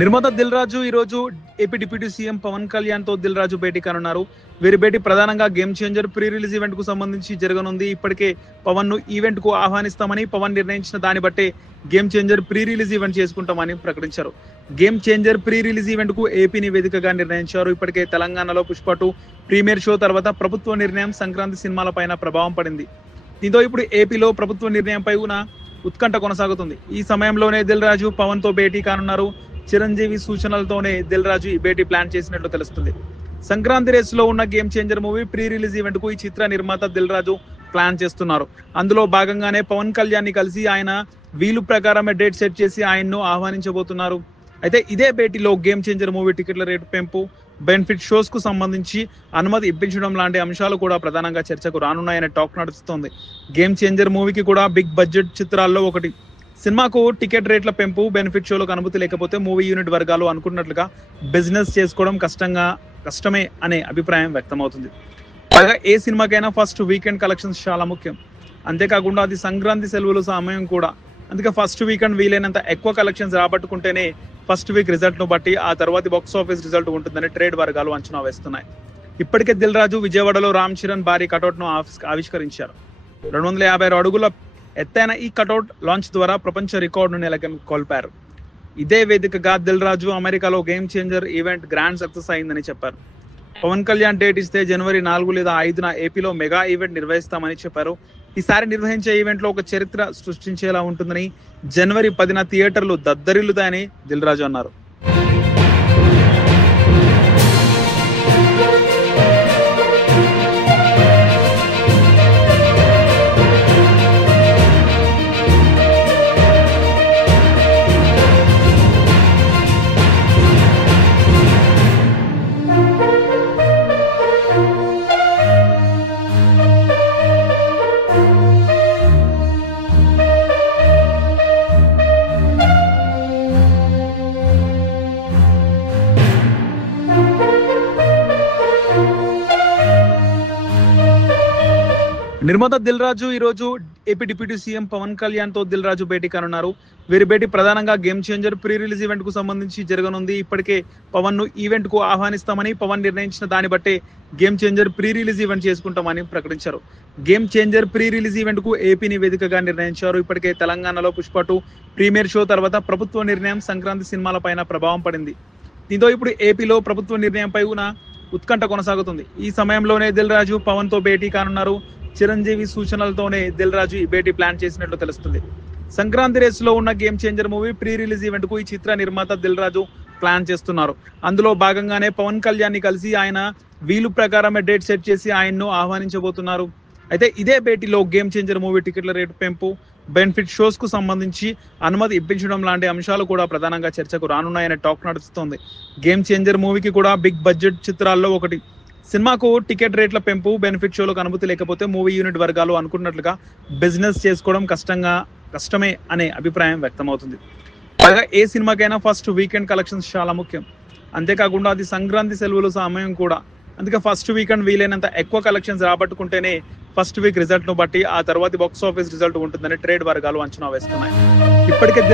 నిర్మాత దిల్ రాజు ఈ రోజు AP deputy CM Pawan Kalyan తో దిల్ రాజు భేటీ కానున్నారు. వీరి భేటీ ప్రధానంగా Game Changer pre release event కు సంబంధించి జరగనుంది. ఇప్పటికే పవన్ ను ఈవెంట్ కు ఆహ్వానిస్తామని పవన్ నిర్ణయించిన దాన్ని బట్టే game Changer pre release event చేసుకుంటామని ప్రకటించారు. Game Changer pre release event కు ఏపీని వేదికగా నిర్ణయించారు. ఇప్పటికే తెలంగాణలో పుష్ప 2 ప్రీమియర్ షో తర్వాత ప్రభుత్వ నిర్ణయం సంక్రాంతి సినిమాలపైన ప్రభావం పడింది. దీంతో ఇప్పుడు ఏపీలో ప్రభుత్వ నిర్ణయంపై ఉత్కంఠ కొనసాగుతుంది. ఈ సమయంలోనే దిల్ రాజు పవన్ తో భేటీ కానున్నారు. చిరంజీవి సూచనలతోనే దిల్ రాజు ఈ భేటీ ప్లాన్ చేసినట్లు తెలుస్తుంది. సంక్రాంతి రేస్ లో ఉన్న game changer movie pre release event కు ఈ చిత్ర నిర్మాత దిల్ రాజు ప్లాన్ చేస్తున్నారు. అందులో భాగంగానే పవన్ కళ్యాణ్ ని కలిసి ఆయన వీలు ప్రకారమే డేట్ సెట్ చేసి ఆయన్ను ఆహ్వానించబోతున్నారు. అయితే ఇదే భేటీలో గేమ్ చేంజర్ మూవీ టికెట్ల రేటు పెంపు, బెనిఫిట్ షోస్ కు సంబంధించి అనుమతి ఇప్పించడం లాంటి అంశాలు కూడా ప్రధానంగా చర్చకు రానున్నాయనే టాక్ నడుస్తోంది. గేమ్ చేంజర్ మూవీకి కూడా బిగ్ బడ్జెట్ చిత్రాల్లో ఒకటి. సినిమాకు టికెట్ రేట్ల పెంపు, బెనిఫిట్ షోలకు అనుమతి లేకపోతే మూవీ యూనిట్ వర్గాలు అనుకున్నట్లుగా బిజినెస్ చేసుకోవడం కష్టమే అనే అభిప్రాయం వ్యక్తమవుతుంది. పైగా ఏ సినిమాకైనా ఫస్ట్ వీకెండ్ కలెక్షన్స్ చాలా ముఖ్యం. అంతేకాకుండా అది సంక్రాంతి సెలవుల సమయం కూడా. అందుకే ఫస్ట్ వీకెండ్ వీలైనంత ఎక్కువ కలెక్షన్స్ రాబట్టుకుంటేనే ఫస్ట్ వీక్ రిజల్ట్ ను బట్టి ఆ తర్వాత బాక్స్ ఆఫీస్ రిజల్ట్ ఉంటుందని ట్రేడ్ వర్గాలు అంచనా వేస్తున్నాయి. ఇప్పటికే దిల్ రాజు విజయవాడలో రామ్ చరణ్ భారీ కటౌట్ ను ఆవిష్కరించారు. 256 అడుగుల ఎత్తైన ఈ కటౌట్ లాంచ్ ద్వారా ప్రపంచ రికార్డును నెలకొల్పారు. ఇదే వేదికగా దిల్ రాజు అమెరికాలో game changer event grand success అయిందని చెప్పారు. పవన్ కళ్యాణ్ డేట్ ఇస్తే జనవరి 4 లేదా 5న ఏపీలో మెగా ఈవెంట్ నిర్వహిస్తామని చెప్పారు. ఈసారి నిర్వహించే ఈవెంట్ లో ఒక చరిత్ర సృష్టించేలా ఉంటుందని, జనవరి 10న థియేటర్లు దద్దరిల్లుతాయని దిల్ రాజు అన్నారు. నిర్మాత దిల్ రాజు ఈ రోజు AP deputy CM Pawan Kalyan తో దిల్ రాజు భేటీ కానున్నారు. వీరి భేటీ ప్రధానంగా Game Changer pre release event కు సంబంధించి జరగనుంది. ఇప్పటికే పవన్ ను ఈవెంట్ కు ఆహ్వానిస్తామని పవన్ నిర్ణయించిన దాన్ని బట్టే game Changer pre release event చేసుకుంటామని ప్రకటించారు. Game Changer pre release event కు ఏపీని వేదికగా నిర్ణయించారు. ఇప్పటికే తెలంగాణలో పుష్ప 2 ప్రీమియర్ షో తర్వాత ప్రభుత్వ నిర్ణయం సంక్రాంతి సినిమాలపైన ప్రభావం పడింది. దీంతో ఇప్పుడు ఏపీలో ప్రభుత్వ నిర్ణయంపై ఉత్కంఠ కొనసాగుతుంది. ఈ సమయంలోనే దిల్ రాజు పవన్ తో భేటీ కానున్నారు. చిరంజీవి సూచనలతోనే దిల్ రాజు ఈ భేటీ ప్లాన్ చేసినట్లు తెలుస్తుంది. సంక్రాంతి రేస్ లో ఉన్న game changer movie pre release event కు ఈ చిత్ర నిర్మాత దిల్ రాజు ప్లాన్ చేస్తున్నారు. అందులో భాగంగానే పవన్ కళ్యాణ్ ని కలిసి ఆయన వీలు ప్రకారమే డేట్ సెట్ చేసి ఆయన్ను ఆహ్వానించబోతున్నారు. అయితే ఇదే భేటీలో గేమ్ చేంజర్ మూవీ టికెట్ల రేటు పెంపు, బెనిఫిట్ షోస్ కు సంబంధించి అనుమతి ఇప్పించడం లాంటి అంశాలు కూడా ప్రధానంగా చర్చకు రానున్నాయనే టాక్ నడుస్తోంది. గేమ్ చేంజర్ మూవీకి కూడా బిగ్ బడ్జెట్ చిత్రాల్లో ఒకటి. సినిమాకు టికెట్ రేట్ల పెంపు, బెనిఫిట్ షోలకు అనుమతి లేకపోతే మూవీ యూనిట్ వర్గాలు అనుకున్నట్లుగా బిజినెస్ చేసుకోవడం కష్టమే అనే అభిప్రాయం వ్యక్తమవుతుంది. పైగా ఏ సినిమాకైనా ఫస్ట్ వీకెండ్ కలెక్షన్స్ చాలా ముఖ్యం. అంతేకాకుండా అది సంక్రాంతి సెలవుల సమయం కూడా. అందుకే ఫస్ట్ వీకెండ్ వీలైనంత ఎక్కువ కలెక్షన్స్ రాబట్టుకుంటేనే ఫస్ట్ వీక్ రిజల్ట్ ను బట్టి ఆ తర్వాత బాక్స్ ఆఫీస్ రిజల్ట్ ఉంటుందని ట్రేడ్ వర్గాలు అంచనా వేస్తున్నాయి. ఇప్పటికే